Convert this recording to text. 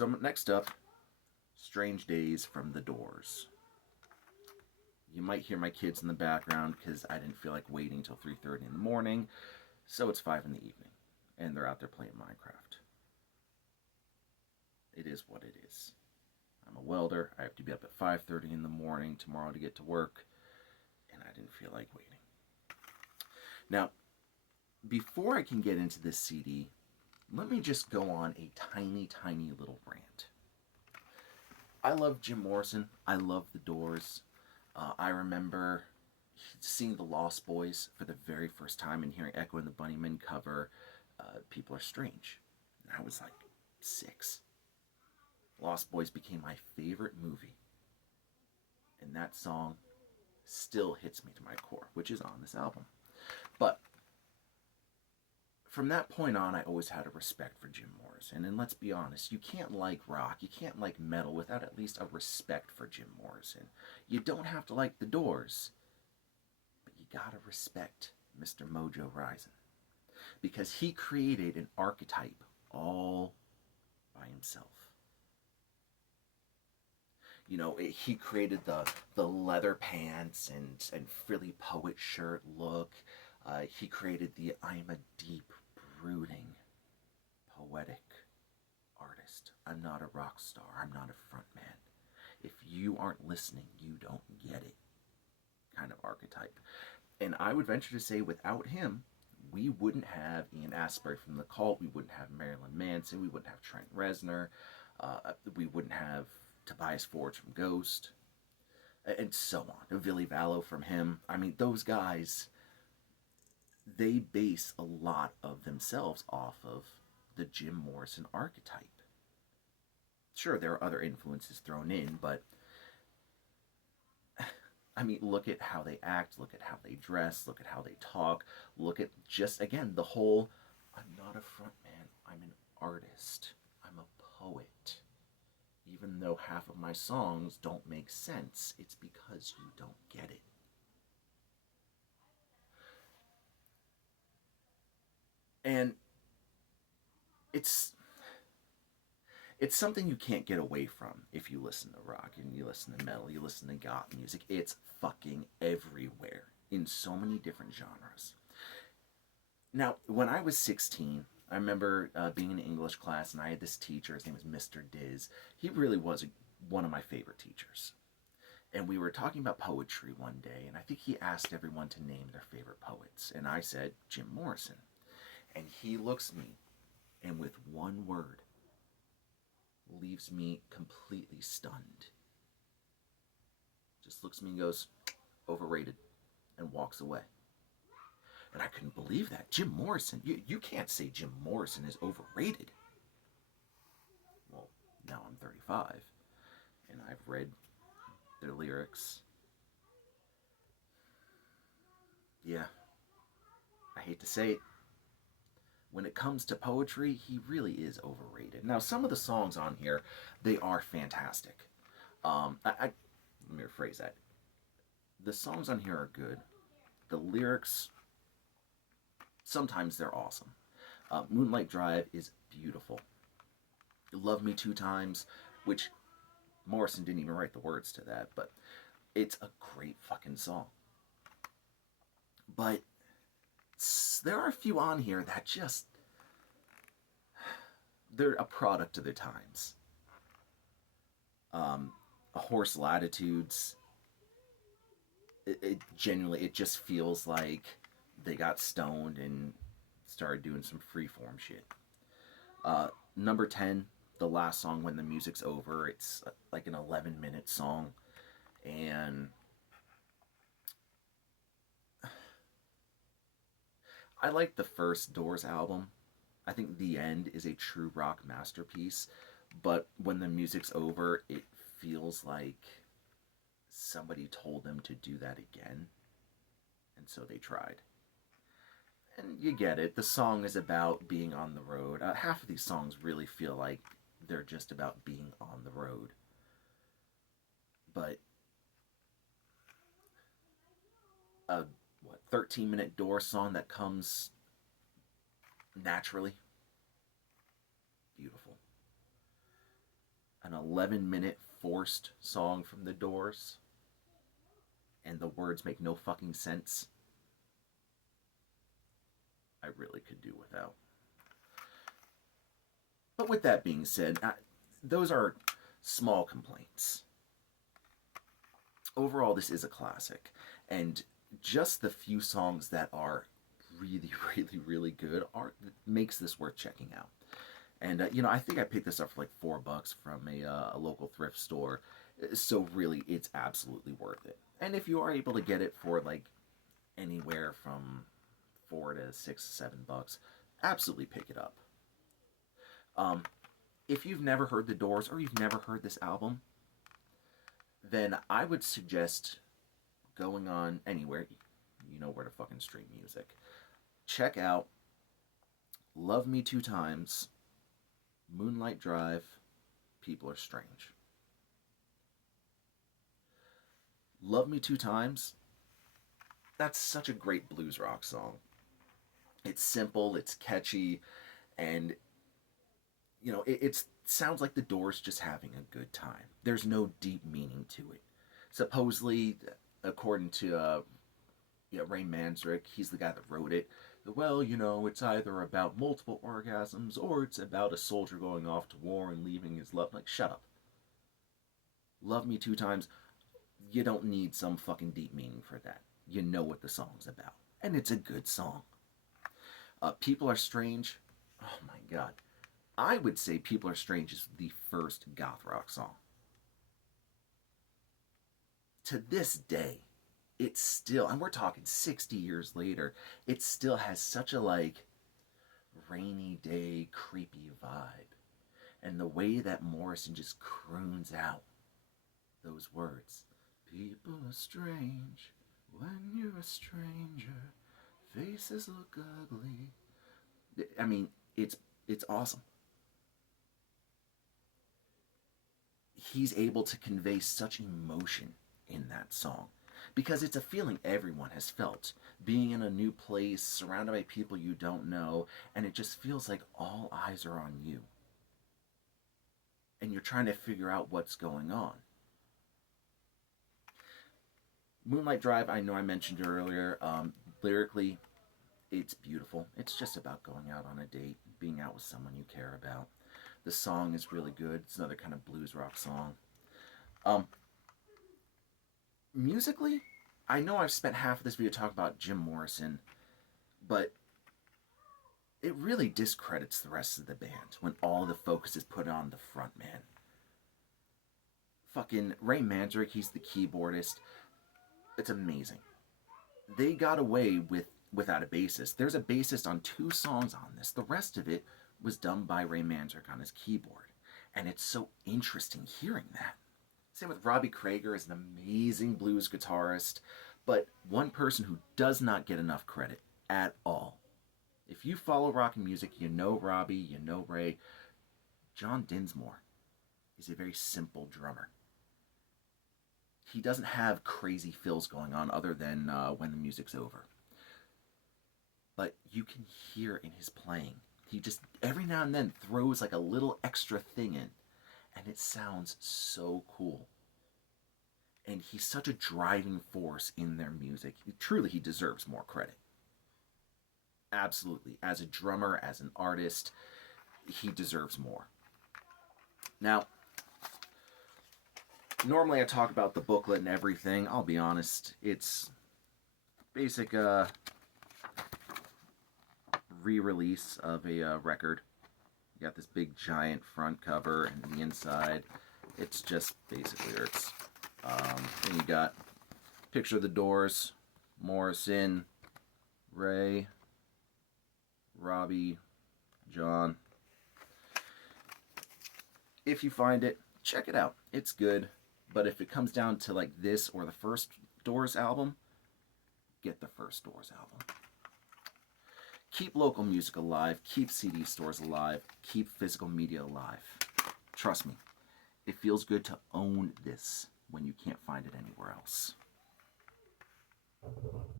So next up, Strange Days from the Doors. You might hear my kids in the background because I didn't feel like waiting until 3:30 in the morning, so it's 5 in the evening, and they're out there playing Minecraft. It is what it is. I'm a welder. I have to be up at 5:30 in the morning tomorrow to get to work, and I didn't feel like waiting. Now, before I can get into this CD, let me just go on a tiny, tiny little rant. I love Jim Morrison. I love the Doors. I remember seeing the Lost Boys for the very first time and hearing Echo and the Bunnymen cover People Are Strange. And I was like 6. Lost Boys became my favorite movie. And that song still hits me to my core, which is on this album. But from that point on, I always had a respect for Jim Morrison. And let's be honest, you can't like rock, you can't like metal without at least a respect for Jim Morrison. You don't have to like the Doors, but you gotta respect Mr. Mojo Rising. Because he created an archetype all by himself. You know, he created the leather pants and frilly poet shirt look. He created the I'm a deep, brooding, poetic artist. I'm not a rock star. I'm not a front man. If you aren't listening, you don't get it kind of archetype. And I would venture to say without him, we wouldn't have Ian Astbury from The Cult. We wouldn't have Marilyn Manson. We wouldn't have Trent Reznor. We wouldn't have Tobias Forge from Ghost. And so on. Billy Vallow from him. I mean, those guys, they base a lot of themselves off of the Jim Morrison archetype. Sure, there are other influences thrown in, but I mean, look at how they act, look at how they dress, look at how they talk, look at just, again, the whole, I'm not a front man, I'm an artist, I'm a poet. Even though half of my songs don't make sense, it's because you don't get it. And it's something you can't get away from if you listen to rock and you listen to metal, you listen to goth music. It's fucking everywhere in so many different genres. Now, when I was 16, I remember being in an English class and I had this teacher. His name was Mr. Diz. He really was one of my favorite teachers. And we were talking about poetry one day, and I think he asked everyone to name their favorite poets. And I said, Jim Morrison. And he looks at me, and with one word, leaves me completely stunned. Just looks at me and goes, overrated, and walks away. And I couldn't believe that. Jim Morrison, you can't say Jim Morrison is overrated. Well, now I'm 35, and I've read their lyrics. Yeah, I hate to say it. When it comes to poetry, he really is overrated. Now, some of the songs on here, they are fantastic. Let me rephrase that. The songs on here are good. The lyrics, sometimes they're awesome. Moonlight Drive is beautiful. Love Me Two Times, which Morrison didn't even write the words to that, but it's a great fucking song. But there are a few on here that just, they're a product of their times. Horse Latitudes, it genuinely, it just feels like they got stoned and started doing some freeform shit. Number 10, the last song, When the Music's Over, it's like an 11-minute song, and I like the first Doors album. I think The End is a true rock masterpiece, but When the Music's Over, it feels like somebody told them to do that again, and so they tried. And you get it, the song is about being on the road. Half of these songs really feel like they're just about being on the road. But a 13-minute Doors song that comes naturally, beautiful. an 11-minute forced song from the Doors and the words make no fucking sense, I really could do without. But with that being said, those are small complaints. Overall, this is a classic, and just the few songs that are really, really, really good makes this worth checking out. And I think I picked this up for like $4 from a local thrift store, so really, it's absolutely worth it. And if you are able to get it for like anywhere from $4 to $6, $7, absolutely pick it up. If you've never heard the Doors or you've never heard this album, then I would suggest going on anywhere, you know where to fucking stream music. Check out Love Me Two Times, Moonlight Drive, People Are Strange. Love Me Two Times, that's such a great blues rock song. It's simple, it's catchy, and it sounds like the Doors just having a good time. There's no deep meaning to it. Supposedly, according to Ray Manzarek, he's the guy that wrote it. Well, it's either about multiple orgasms or it's about a soldier going off to war and leaving his love. Like, shut up. Love Me Two Times, you don't need some fucking deep meaning for that. You know what the song's about. And it's a good song. People Are Strange, oh my god. I would say People Are Strange is the first goth rock song. To this day, it's still, and we're talking 60 years later, it still has such a rainy day creepy vibe. And the way that Morrison just croons out those words. People are strange when you're a stranger. Faces look ugly. I mean, it's awesome. He's able to convey such emotion in that song because it's a feeling everyone has felt, being in a new place surrounded by people you don't know, and it just feels like all eyes are on you and you're trying to figure out what's going on. Moonlight Drive, I know I mentioned earlier, lyrically it's beautiful. It's just about going out on a date, being out with someone you care about. The song is really good. It's another kind of blues rock song. Musically, I know I've spent half of this video talking about Jim Morrison, but it really discredits the rest of the band when all the focus is put on the front man. Fucking Ray Manzarek, he's the keyboardist. It's amazing. They got away without a bassist. There's a bassist on 2 songs on this. The rest of it was done by Ray Manzarek on his keyboard. And it's so interesting hearing that. Same with Robbie Krieger is an amazing blues guitarist, but one person who does not get enough credit at all. If you follow rock and music, you know Robbie, you know Ray. John Dinsmore is a very simple drummer. He doesn't have crazy fills going on other than when the music's over. But you can hear in his playing. He just every now and then throws like a little extra thing in. And it sounds so cool. And he's such a driving force in their music. Truly, he deserves more credit. Absolutely. As a drummer, as an artist, he deserves more. Now, normally I talk about the booklet and everything. I'll be honest. It's basic re-release of a record. You got this big giant front cover, and the inside, it's just basically lyrics. Then you got picture of the Doors, Morrison, Ray, Robbie, John. If you find it, check it out. It's good, but if it comes down to like this or the first Doors album, get the first Doors album. Keep local music alive, keep CD stores alive, keep physical media alive. Trust me, it feels good to own this when you can't find it anywhere else.